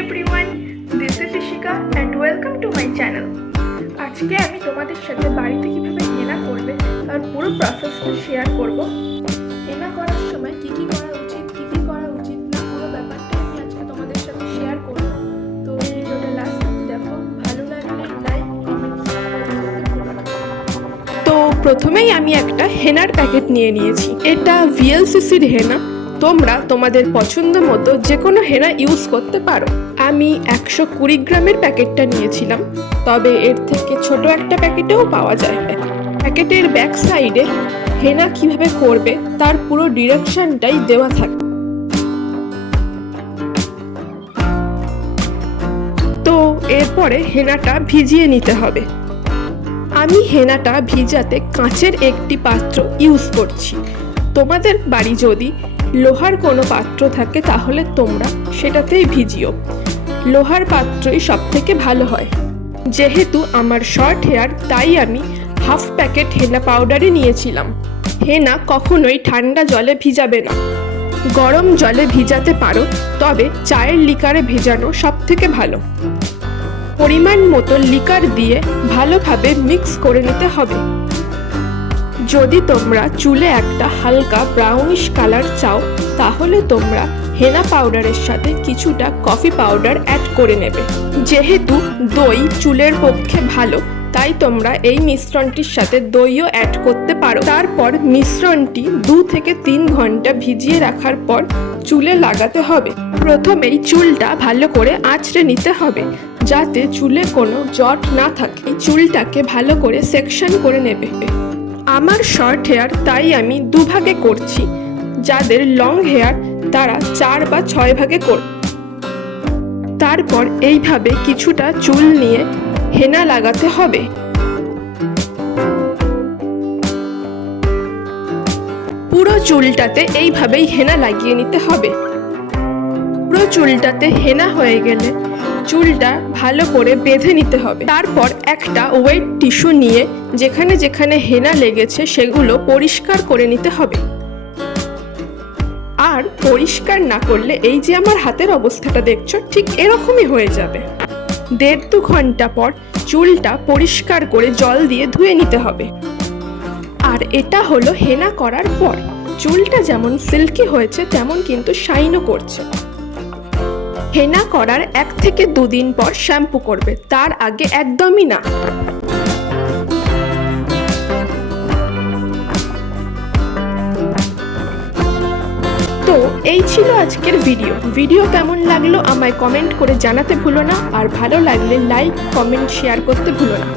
everyone, this is Ishika and welcome to my channel. আজকে আমি তোমাদের সাথে বাড়িতে কিভাবে হেনা করবে তার পুরো প্রসেসটা শেয়ার করব। হেনা করার সময় কি কি করা উচিত, কি কি করা উচিত না, পুরো ব্যাপারটা আমি আজকে তোমাদের সাথে শেয়ার করব। তো ভিডিওটা লাস্ট অবধি দেখো, ভালো লাগলে লাইক, কমেন্ট, সাবস্ক্রাইব করতে ভুলো না। তো প্রথমেই আমি একটা হেনার প্যাকেট নিয়ে নিয়েছি। এটা VLCCর হেনা। তোমরা তোমাদের পছন্দ মতো যে কোনো হেনা ইউজ করতে পারো। আমি 120 গ্রামের প্যাকেটটা নিয়েছিলাম, তবে এর থেকে ছোট একটা প্যাকেটেও পাওয়া যায়। প্যাকেটের ব্যাক সাইডে হেনা কিভাবে করবে তার পুরো ডিরেকশনটাই দেওয়া থাকে। তো এরপরে হেনাটা ভিজিয়ে নিতে হবে। আমি হেনাটা ভিজাতে কাঁচের একটি পাত্র ইউজ করছি। তোমাদের বাড়ি যদি লোহার কোনো পাত্র থাকে তাহলে তোমরা সেটাতেই ভিজিও। লোহার পাত্রই সব থেকে ভালো হয়। যেহেতু আমার শর্ট হেয়ার, তাই আমি হাফ প্যাকেট হেনা পাউডারই নিয়েছিলাম। হেনা কখনোই ঠান্ডা জলে ভিজাবে না, গরম জলে ভিজাতে পারো, তবে চায়ের লিকারে ভেজানো সব থেকে ভালো। পরিমাণ মতো লিকার দিয়ে ভালোভাবে মিক্স করে নিতে হবে। যদি তোমরা চুলে একটা হালকা ব্রাউনিশ কালার চাও তাহলে তোমরা হেনা পাউডারের সাথে কিছুটা কফি পাউডার অ্যাড করে নেবে। যেহেতু দই চুলের পক্ষে ভালো, তাই তোমরা এই মিশ্রণটির সাথে দইও অ্যাড করতে পারো। তারপর মিশ্রণটি 2 থেকে 3 ঘন্টা ভিজিয়ে রাখার পর চুলে লাগাতে হবে। প্রথমেই চুলটা ভালো করে আঁচড়ে নিতে হবে যাতে চুলে কোনো জট না থাকে। চুলটাকে ভালো করে সেকশন করে নেবে। আমার শর্ট হেয়ার, তাই আমি 2 ভাগে করছি। যাদের লং হেয়ার তারা 4 বা 6 ভাগে করবে। তারপর এইভাবে কিছুটা চুল নিয়ে হেনা লাগাতে হবে। পুরো চুলটাতে এইভাবেই হেনা লাগিয়ে নিতে হবে। পুরো চুলটাতে হেনা হয়ে গেলে চুলটা ভালো করে বেঁধে নিতে হবে। তারপর একটা ওয়েট টিস্যু নিয়ে যেখানে যেখানে হেনা লেগেছে সেগুলো পরিষ্কার করে নিতে হবে। আর পরিষ্কার না করলে এই যে আমার হাতের অবস্থাটা দেখছো, ঠিক এরকমই হয়ে যাবে। 1.5-2 ঘন্টা পর চুলটা পরিষ্কার করে জল দিয়ে ধুয়ে নিতে হবে। আর এটা হলো হেনা করার পর। চুলটা যেমন সিল্কি হয়েছে তেমন কিন্তু শাইনও করছে। হেনা করার 1 থেকে 2 দিন পর শ্যাম্পু করবে, তার আগে একদমই না। তো এই ছিল আজকের ভিডিও কেমন লাগলো আমায় কমেন্ট করে জানাতে ভুলো না। আর ভালো লাগলে লাইক, কমেন্ট, শেয়ার করতে ভুলো না।